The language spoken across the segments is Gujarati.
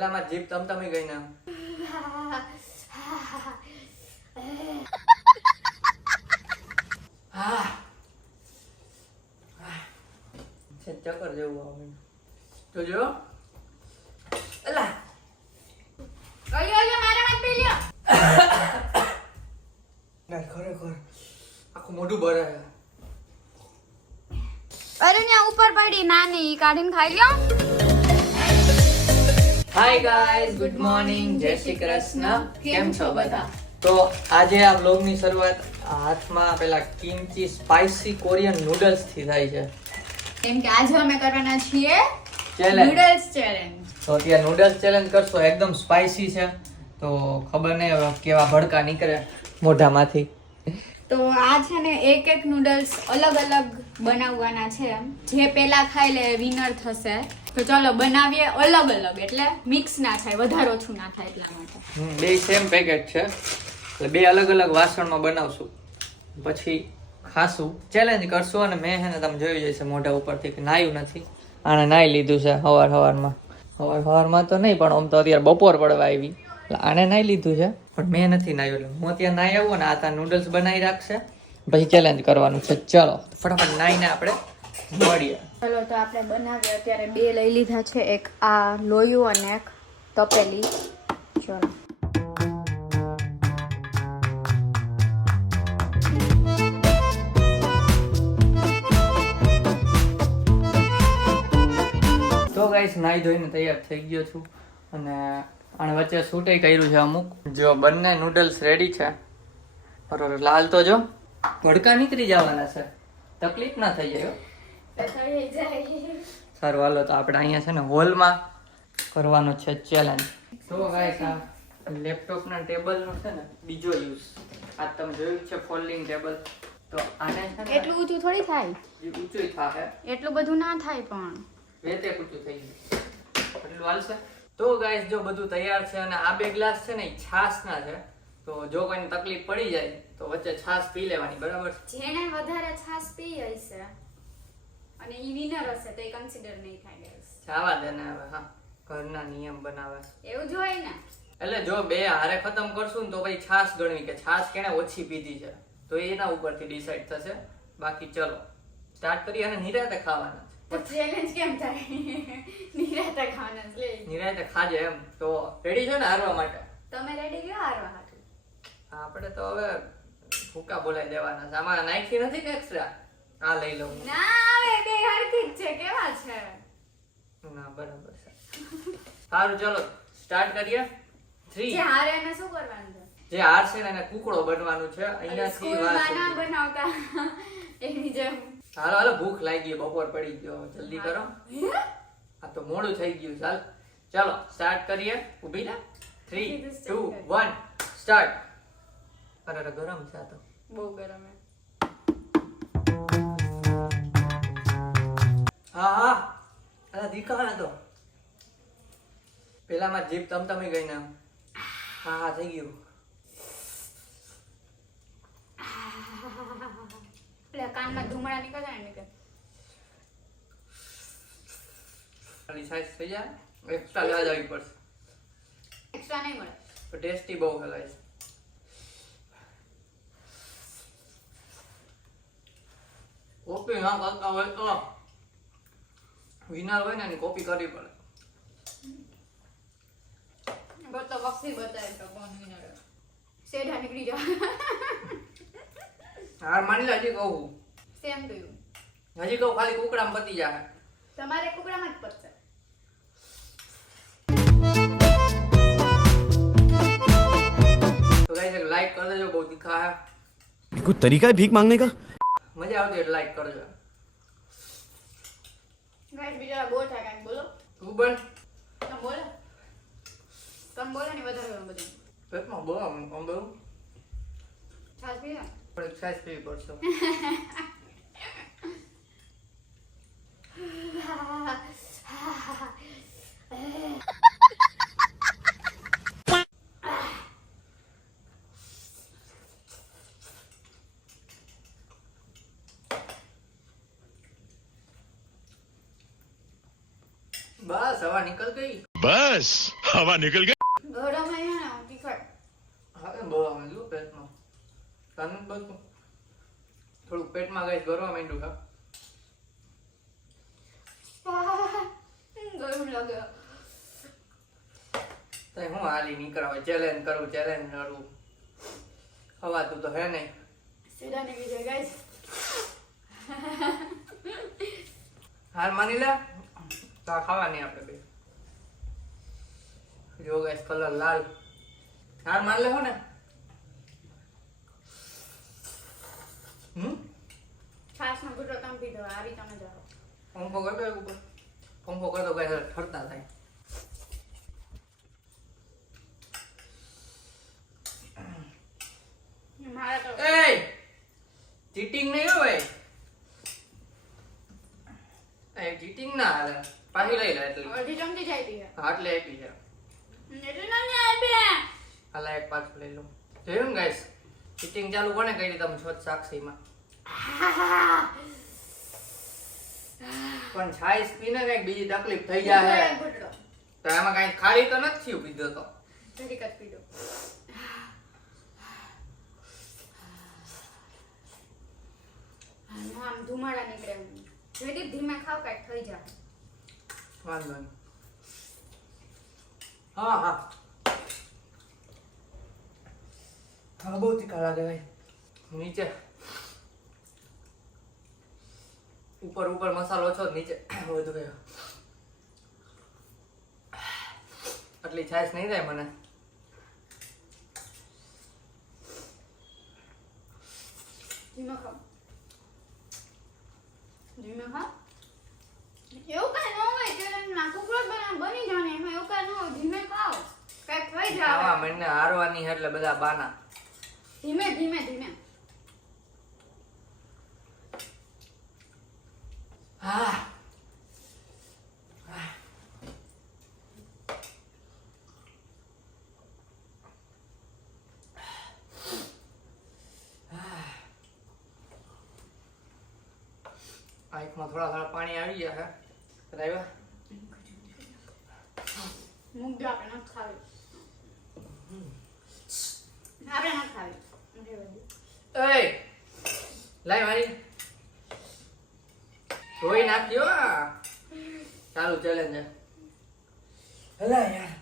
પેલામાં જીભ તમતમી ગઈ ના. ચક્કર જેવું આવે તો જો અલા અયો મારા મત પી લ્યો. ના ખરેખર આખું મોઢું ભરે. અરે ને ઉપર પડી નાની કાઢીને ખાઈ લ્યો. હાય ગાઈઝ, ગુડ મોર્નિંગ, જય શ્રી કૃષ્ણ. કેમ છો બધા? તો આજે આ વ્લોગની શરૂઆત હાથમાં પેલા કિમચી સ્પાઇસી કોરિયન નૂડલ્સ થી થાય છે. કેમ કે આજે અમે કરવાના છીએ ચેલેન્જ. Noodles challenge. તો અત્યારે નૂડલ્સ ચેલેન્જ કરશો. એકદમ સ્પાઇસી છે તો ખબર નહીં હવે કેવા ભડકા નીકળે મોઢામાંથી. તો આ છે ને એક એક નૂડલ્સ અલગ અલગ બનાવવાના છે. જે પેલા ખાઈ લે વિનર થશે. તો ચાલો બનાવીએ અલગ અલગ, એટલે મિક્સ ના થાય, વધારે ઓછું ના થાય એટલા માટે. બે સેમ પેકેટ છે એટલે બે અલગ અલગ વાસણમાં બનાવશું, પછી ખાશું, ચેલેન્જ કરશું. અને મેં છે ને તમે જોઈ જશે મોઢા ઉપરથી કે નાયું નથી. આને નાઈ લીધું છે સવારમાં તો નહીં, પણ આમ તો અત્યારે બપોર પડવા આવી એટલે આને નાઈ લીધું છે, પણ મેં નથી નાયું. એટલે હું અત્યારે નાઈ આવું ને આ નૂડલ્સ બનાવી રાખશે, પછી ચેલેન્જ કરવાનું છે. ચલો ફટાફટ નાઈને આપણે મળીએ. ચલો તો આપણે બનાવીએ. અત્યારે બે લઈ લીધા છે, એક આ લોયું અને એક તપેલી. ચલો તો ગાઈસ નાઈ ધોઈને તૈયાર થઈ ગયો છું અને આને વચ્ચે શૂટે કર્યું છે અમુક. જો બંને નૂડલ્સ રેડી છે. બરોબર, લાલ તો જો ભડકા નીકળી જવાના છે, તકલીફ ના થઈ જાય. સારું હાલો તો આપણે અહીંયા છે ને હોલમાં કરવાનો છે ચેલેન્જ. તો ગાઈસ આ લેપટોપના ટેબલનો છે ને બીજો યુઝ. આ તમે જોયું છે ફોલ્ડિંગ ટેબલ. તો આને છે ને એટલું ઊંચું થોડી થાય, ઊંચું થાય, એટલું બધું ના થાય, પણ વેતે ઊંચું થઈ ગયું એટલું હાલશે. તો ગાઈસ જો બધું તૈયાર છે અને આ બે ગ્લાસ છે ને છાશના છે. તો જો કોઈને તકલીફ પડી જાય તો વચ્ચે છાશ પી લેવાની, બરાબર? જેને વધારે છાશ પી હશે અને ઈ વિનર હશે તો એ કન્સિડર નહીં થાય ગાઈસ. જાવા દે ને હવે. હા, ઘરના નિયમ બનાવે એવું જ હોય ને. એટલે જો બે હારે ખતમ કરશું ને તો પછી છાશ ગણવી કે છાશ કેને ઓછી પીધી છે, તો એના ઉપરથી ડિસાઈડ થશે. બાકી ચલો સ્ટાર્ટ કરીએ અને નિરાતે ખાવાના છે. તો ચેલેન્જ કેમ થાય? નિરાતે ખાવાના છે. નિરાતે ખાજે એમ. તો રેડી છે ને હારવા માટે? તમે રેડી ગયો હારવા હાટુ? આપણે તો હવે ભૂકા બોલાવી દેવાના છે. આમાં નાખી નથી ને એક્સ્ટ્રા. આ લઈ લઉં. ના આવે, બે હરખી જ છે. કેવા છે? ના બરાબર છે. સારું ચલો સ્ટાર્ટ કરીએ. 3 જે હારે એને શું કરવાનું છે? જે હાર છે ને એને કુકડો બનવાનું છે. અહીંયાથી સ્કૂલમાં ના બનાવતા એની જેમ. હાલો હાલો, ભૂખ લાગી, બપોર પડી ગયો, જલ્દી કરો. આ તો મોડું થઈ ગયું. ચાલો સ્ટાર્ટ કરીએ. ઊભી ના. 3 2 1 સ્ટાર્ટ. અરે ગરમ છે આ તો, બહુ ગરમ હે. હા અરે દીકા તો પેલામાં જીભ તમતમી ગઈ ને. હા થઈ ગયું. એટલે કાનમાં ધુમાડા નીકળે ને કે સાઈઝ થઈ જાય. એક્સ્ટ્રા લેવા જવી પડશે. એક્સ્ટ્રા નહીં મળે. ટેસ્ટી બહુ છે ગાઈસ. કોપી ના કરતા હોય તો વિનર હોય ને એની કોપી કરવી પડે. બસ તો વક્તી બતાવે તો કોણ વિનર. સેઢા નીકળી જાવ. હાર માની લે. હજી કહું સેમ ટુ યુ. ખાલી કુકડામાં પતી જાય. તમારે કુકડામાં જ પતશે. તો ગાઈસ એક લાઈક કરી દેજો, બહુ તીખા હે. कोई तरीका है भीख मांगने का? મજા આવતી એટલે લાઈક કરજો. ગાઈસ બીજા બહુ થાય કાંઈ બોલો. તું બોલ. તમે બોલો. તમે બોલો ને વધારે ગરમ બધું. પેટમાં બહુ આમ બહુ છાશ પીવા. પણ એક્સરસાઇઝ કરવી પડશે. બસ હવા નીકળ ગઈ. बस हवा निकल गई। ગરમ હે ને તીખર હવે બહુ આવે જો પેટમાં તને બધું થોડું પેટમાં ગઈ ગરવા માંડ્યું હા ગરમ લાગે તો હું હાલી નીકળવા ચેલેન્જ કરું ખવાતું તો હે નહીં સીધા નીકળી જાય ગાઈસ હાર માની લે તો આ ખાવાની આપણે બે જો ગાઈસ કલર લાલ હાર માન લે હો ને છાસ નો ગુટો તમે પીધો આવી તમે જાઓ પંખો કરતો એક ઉપર પંખો કરતો ગાઈસ ઠરતા થાય મારે તો એ ચીટિંગ નહીં હોય એ ચીટિંગ ના હાલે પાછી લઈ લે એટલે અડધી ચમચી જાય પીએ આટલે આપી છે એટલે ના આપે હાલા એક પાછું લઈ લો જોયું ને ગાઈસ ચીટિંગ ચાલુ કોને કરી તમે છો સાક્ષીમાં પણ છાઈસ પીને કઈક બીજી તકલીફ થઈ જાય ગુટડો તો એમાં કઈ ખાલી તો નથી થયું પીધો તો જરીક જ પીધો આમ ધુમાડા નીકળે જેથી ધીમે ખાવ કાંઈક થઈ જાય વાંધો નહીં હા હા હા બહુ તીખા લાગે ભાઈ નીચે ઉપર ઉપર મસાલો ઓછો નીચે વધુ ગયો આટલી છાશ નહીં થાય મને ધીમે ખાવ ધીમે ખાવ એવું કાંઈ ન હોય કે નાખું બની જાણે એમાં એવું કાંઈ ન હોય ધીમે ખાવ કાંઈક થઈ જાય ખાવા મને હારવાની છે એટલે બધા બાના ધીમે ધીમે ધીમે હા આંખમાં થોડા પાણી આવી ગયા હે બરાબર મુગ્ધ આપણે નથી ખાવી આપણે નથી ખાવી એ લાઈ મારી ધોઈ નાખ્યો આ ચાલુ ચેલેન્જ હલા યાર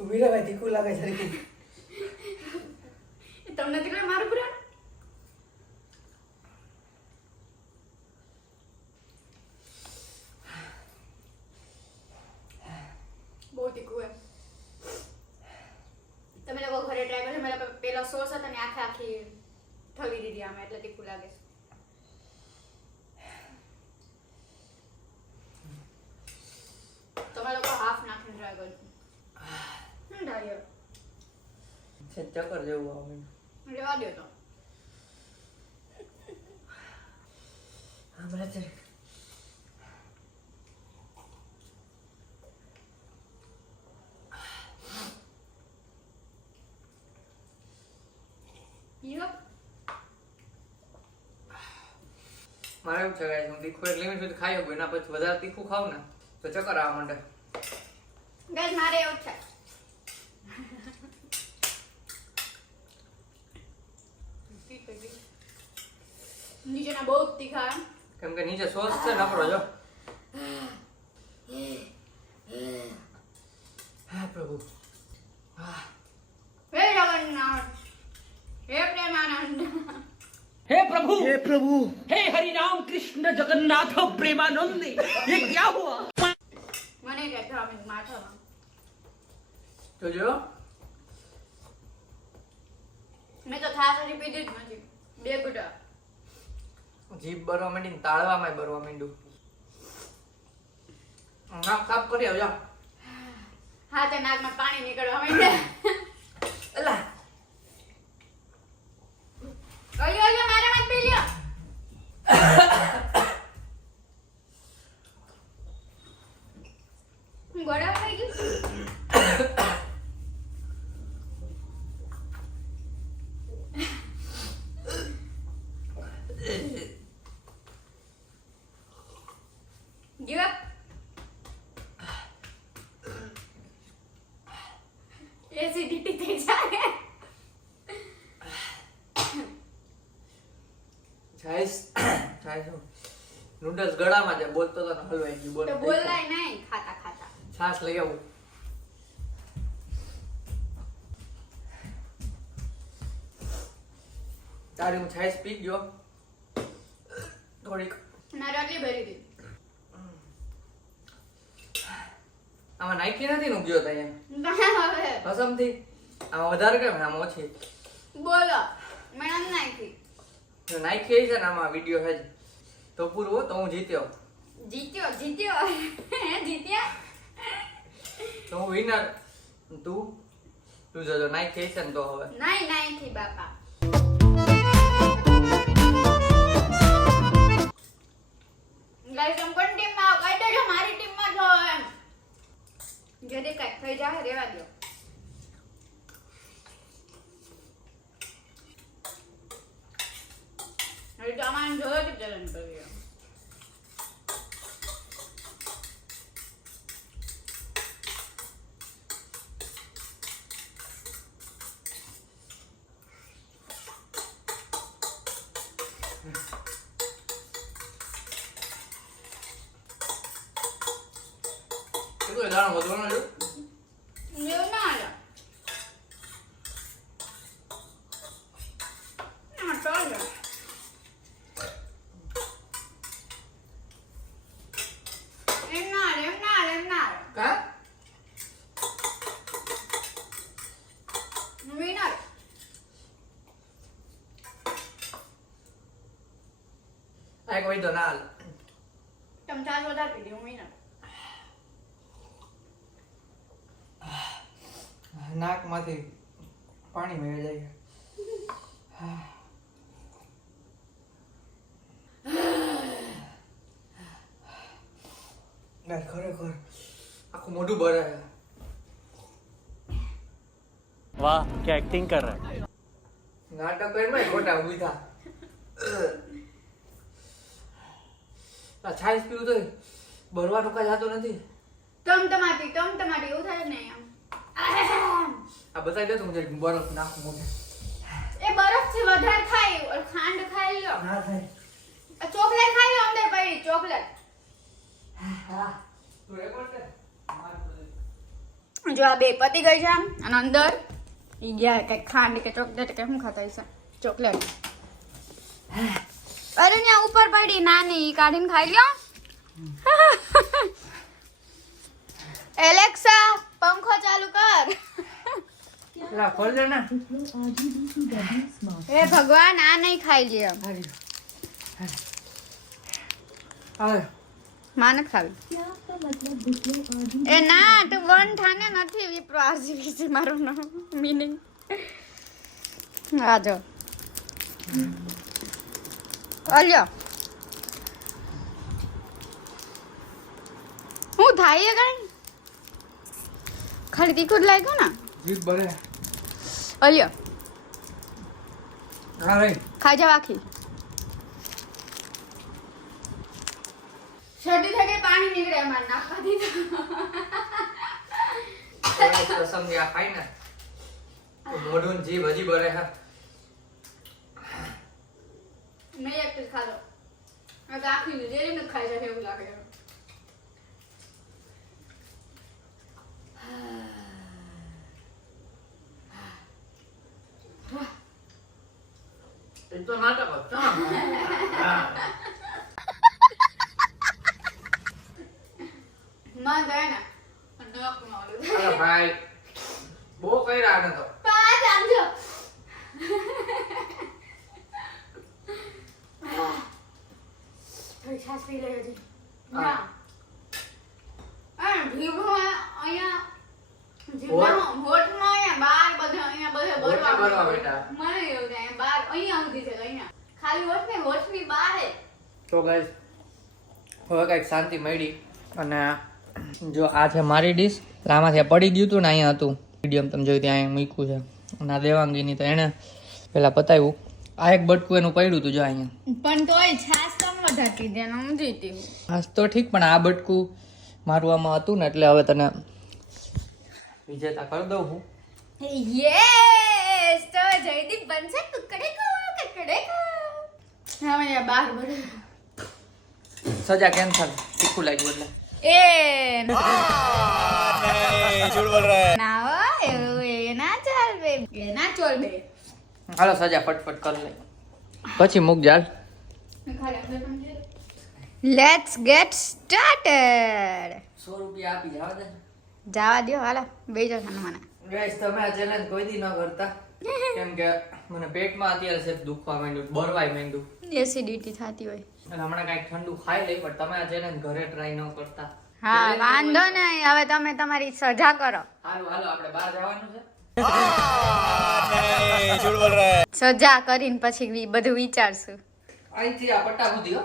વીરાભાઈ તીખું લાગે છે તમને કેટલા મારું પૂરા બહુ તીખું એમ તમે લોકો ઘરે ટ્રાય કરજો મેં પેલા સોસ હતા ને આખે આખી ઠગી દીધી આમાં એટલે તીખું લાગે તમે લોકો હાફ નાખીને ટ્રાય કરજો ડાયો ચક્કર જેવું આવે રેવા દો તો હમણાં છે યો મારે એવું છે guys, હું તીખું એક લિમિટ સુધી ખાઈ શકું એના પછી વધારે તીખું ખાવ ને તો ચક્કર આવવા માંડે ગાઈસ મારે એવું છે નીચેના બહુ તીખા કેમ કે નીચે સોસ છે નકરો જો હા પ્રભુ હા હે જગન્નાથ હે પ્રેમાનંદ हे प्रभु हे हरि राम कृष्ण जगन्नाथ प्रेमानंद ये क्या हुआ મને કે ધ્રામે માથામાં તો જો મેં તો થાસ હજી પીધી જ નથી બે ગુટા જીભ બરવા માંડી ને તાળવામાં બરવા માંડ્યું નાક સાફ કરી આવજો હા તે નાકમાં પાણી નીકળવા માંડ્યા એલા અયો અયો મારા માં પી લ્યો ગોળા થઈ ગયું ગિવ અપ. એસિડિટી થઈ જાય. નૂડલ્સ ગળામાં જાય બોલતો તો ને હલવાઈ ગયું બોલ તો બોલાય નહીં ખાતા ખાતા. છાસ લઈ આવું તારી હું છાશ પી ગયો થોડીક ના રોટલી ભરી દીધી. આમાં નાખી નથી ને ગયો ત્યાં હવે કસમથી આમાં વધારે કેમ ને આમાં ઓછી બોલો મેં આમ નાખી. જો નાખી છે ને આમાં વિડીયો છે જ. તો પૂરું હો, તો હું જીત્યો જીત્યો જીત્યો. જીત્યા. તો હું વિનર તું જો નાખી છે ને તો હવે નહીં નાખી બાપા. ગાઈસ તમે કોણ ટીમમાં આવો કહી દેજો મારી ટીમમાં છો એમ. જલ્દી કઈ થઈ જાય રેવા દો. હવે તો આમાં જોયો કે ચેલેન્જ કર્યો. કેટલું દાણો વધવાનો છે એવું ના હાલે. ના ચાલે. એમ ના હાલે, એમ ના હાલે, એમ ના હાલે. કા વિનર. આ કોઈ તો ના હાલ તમે ચાર વધારે પીધી હું વિનર. નાકમાંથી પાણી મેળ જાય ખરેખર આખું મોઢું ભરે છે. वाह क्या एक्टिंग कर रहा है નાટક કરીને ખોટા ઊભી છાશ પીવું તો ભરવાનું કાંઈ જાતું નથી. ટમટમાટી એવું થાય ને આમ. આ બતાવી દે તો હું જરીક બરફ નાખું મોઢે. એ બરફ થી વધારે ખાય ઓર ખાંડ ખાઈ લો. ના થાય. ચોકલેટ ખાઈ લો અંદર પડી ચોકલેટ. હા તું રેકોર્ડ કર. જો આ બે પતી ગઈ છે આમ અને અંદર ઈ ગયા કે ખાંડ કે ચોકલેટ કે શું ખાતા હશે ચોકલેટ. અરે ત્યાં ઉપર પડી નાની ઈ કાઢીને ખાઈ લ્યો. એલેક્સા પંખો ચાલુ કર. લા ખોલ દે ને. હે ભગવાન આ નહીં ખાઈ લે. આવે માને ખાવી. એ ના તું વન થાને નથી વિપ્રો આરજીવીસી મારું નામ મીનિંગ. આ જો અલ્યો હું થાય કઈ ખાલી તીખું જ લાગ્યું ને. જીભ ભરે. અલ્યો હા રે ખાઈ જાવ આખી. શરદી થઈ ગઈ પાણી નીકળે અમાર નાકમાંથી. કસમ આ ખાઈ ને તો મોઢું ને જીભ હજી ભરે છે. મેં એક પીસ ખાધો. આ તો આખી જેરી ને ખાઈ જાય એવું લાગે. એ તો નાટક હતું. માં જાય ને નક નો ઓલું. અરે ભાઈ બહુ કર્યા ને તો. પાંચ આમજો. થોડી છાશ પી લે હજી. ના આ જીભમાં અહીંયા જીભમાં હોઠમાં અહીંયા બાર બધે અહીંયા બધે હોઠે ભરવા ભરવા બેટા. મને એવું થાય બાર અહીંયા સુધી છે અહીંયા ખાલી હોઠની બાર જ. તો ગાઈસ હવે કઈક શાંતિ મળી અને જો આ છે મારી ડીશ. આમાંથી પડી ગયું હતું ને અહીંયા હતું મીડિયમ તમે જોયું ત્યાં અહીંયા મૂક્યું છે. અને આ દેવાંગીની તો એણે પેલા પતાવ્યું. આ એક બટકું એનું પડ્યું હતું જો અહીંયા. પણ તોય છાશ તમે વધારતી દે ને હું જીતી હા તો ઠીક, પણ આ બટકું મારું આમાં હતું ને એટલે હવે તને વિજેતા કરી દઉં હું. યસ તો જયદીપ બનશે કકડે હવે યાર બહાર બોલે સજા કેન્સલ, તીખું લાગ્યું એટલે. એ ના હો એવું એ ના ચાલ બે એ ના ચાલ બે હાલો સજા ફટફટ કરી લઈ, પછી મૂક જાલ. લેટ્સ ગેટ સ્ટાર્ટેડ 100 રૂપિયા આપી જવા દે. જવા દો હાલો બેજો ખાનું મને ગાઈસ તમે આ ચેલેન્જ કોઈ દી ન કરતા, કેમ કે મને પેટમાં અત્યારે છે દુખવા માંડ્યું, બરવાય માંડ્યું એસિડિટી થતી હોય. અને હમણાં કાંઈક ઠંડુ ખાઈ લઈ, પણ તમે આ ચેલેન્જ ઘરે ટ્રાય ન કરતા. હા વાંધો નહીં, હવે તમે તમારી સજા કરો. હાલો હાલો આપણે બહાર જવાનું છે. સજા કરીને પછી બધું વિચારશું. અહીંથી આ પટ્ટા સુધી હો.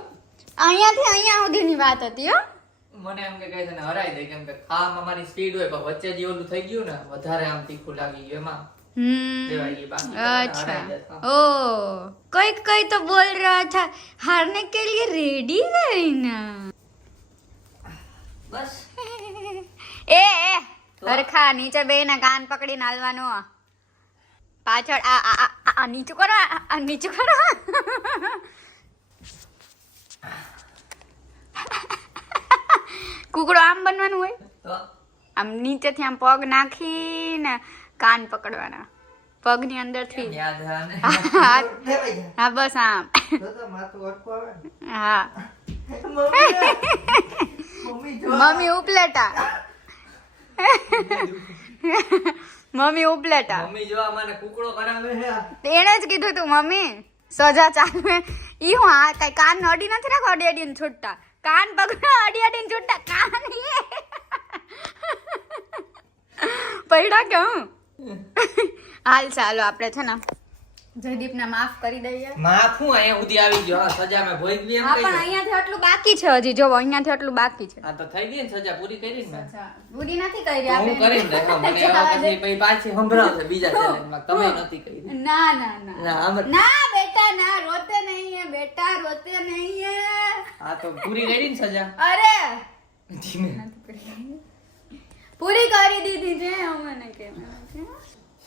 અહીંયાથી અહીંયા સુધીની વાત હતી હો. મને એમ કે કઈ તને હરાઈ દે, કેમ કે ખાવામાં મારી સ્પીડ હોય, પણ વચ્ચે જે ઓલું થઈ ગયું ને વધારે આમ તીખું લાગી ગયું એમાં દેવાઈ ગઈ બાકી. अच्छा ओ कोई तो बोल रहा था हारने के लिए रेडी रहना. બસ એ હરખા નીચે બેને કાન પકડીને હાલવાનું. પાછળ આ નીચું કરો, આ નીચું કરો. કુકડો આમ બનવાનું હોય, તો આમ નીચેથી આમ પગ નાખીને કાન પકડવાના, પગની અંદરથી. યાદ રાને હા હા બસ આમ. તો માથું અટકો આવે ને. હા મમ્મી જો mummy Upleta. Mummy Upleta. Mummy જો મને કુકડો કરાવે છે. તેણે જ કીધું તું મમ્મી સજા ચાલુ. ઈ હું આ કઈ કાન અડી નથી રાખો, અડી અડીને છૂટતા કાન પકડો, અડી અડીને છૂટતા કાન. પૈડા કે હું હાલ ચાલો આપણે છે ને જયદીપને માફ કરી દઈએ. માફ હું અહીંયા સુધી આવી ગયો, હા સજા મેં ભોગવી એમ હા કહી પણ દે. અહીંયાથી આટલું બાકી છે, હજી જોવો અહીંયાથી આટલું બાકી છે. હા તો થઈ ગઈ ને સજા પૂરી કરી ને મેં. પૂરી નથી કરી તો હું કરીને દે. હા, મને એવા પછી પાછી સંભળાવશે બીજા ચેલેન્જમાં તમે નથી કરી. ના ના ના ના આમ જ. ના બેટા ના રોતે નહીં है बेटा रोते नहीं है. હા તો પૂરી કરી ને સજા. અરે ધીમે. પૂરી કરી દીધી છે અમને કે.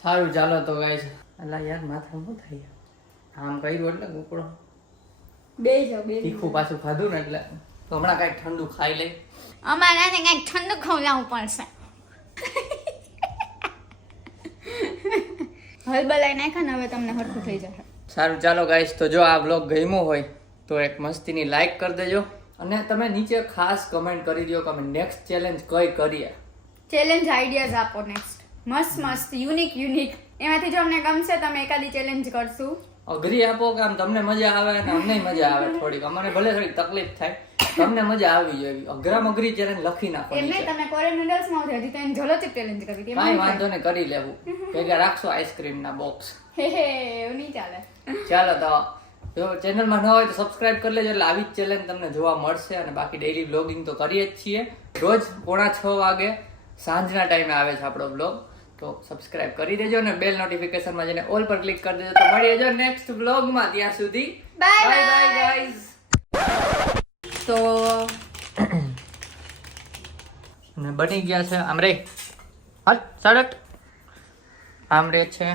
સારું ચાલો તો ગાઈસ. અલા યાર માથા શું થાય, આમ કર્યું એટલે કુકડો બેજો બે તીખું પાછું ખાધું ને એટલે. તો હમણાં કાંઈક ઠંડુ ખાઈ લઈ. અમારા ને કઈક ઠંડુ ખવડાવવું પડશે. હલબલાઈ નાખા ને હવે તમને હરખું થઈ જશે. સારું ચાલો ગાઈસ, તો જો આ વ્લોગ ગમ્યો હોય તો એક મસ્તીની લાઈક કરી દેજો, અને તમે નીચે ખાસ કમેન્ટ કરી દો કે અમે નેક્સ્ટ ચેલેન્જ કઈ કરીએ. ચેલેન્જ આઈડિયાઝ આપો નેક્સ્ટ મસ્ત મસ્ત યુનિક એમાંથી જો અમને ગમશે તમે એકાદી ચેલેન્જ કરશું. અઘરી આપો કે આમ તમને મજા આવે અને અમને મજા આવે થોડીક. અમને ભલે થોડીક તકલીફ થાય, તમને મજા આવી જોઈએ. અઘરામાં અઘરી ચેલેન્જ લખી નાખો એમ નહીં, નીચે. તમે કોરિયન નૂડલ્સ માં હજી તો એને જલોચી ચેલેન્જ કરવી હતી. કાંઈ વાંધો નહીં, કરી લેવું. ભેગા રાખશો આઈસ્ક્રીમ ના બોક્સ. હે એવું નહીં ચાલે. ચાલો તો જો ચેનલમાં ન હોય તો સબસ્ક્રાઇબ કરી લેજો, એટલે આવી જ ચેલેન્જ તમને જોવા મળશે. અને બાકી ડેઈલી વ્લોગિંગ તો કરીએ જ છીએ, રોજ 5:45 વાગે સાંજના ટાઈમે આવે છે આપણો વ્લોગ. તો સબસ્ક્રાઇબ કરી દેજો અને બેલ નોટિફિકેશનમાં જઈને ઓલ પર ક્લિક કરી દેજો. તો મળીએ જો નેક્સ્ટ વ્લોગમાં. ત્યાં સુધી Bye બાય bye. ગાઈઝ. તો અને બની ગયા છે આમરે. હાલ સાડટ આમરે છે.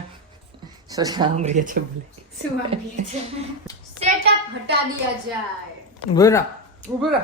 સોરી આમરે છે બોલે. શું છે સેટઅપ હટા દિયા જાય. ઉભો રહો, ઉભો રહો.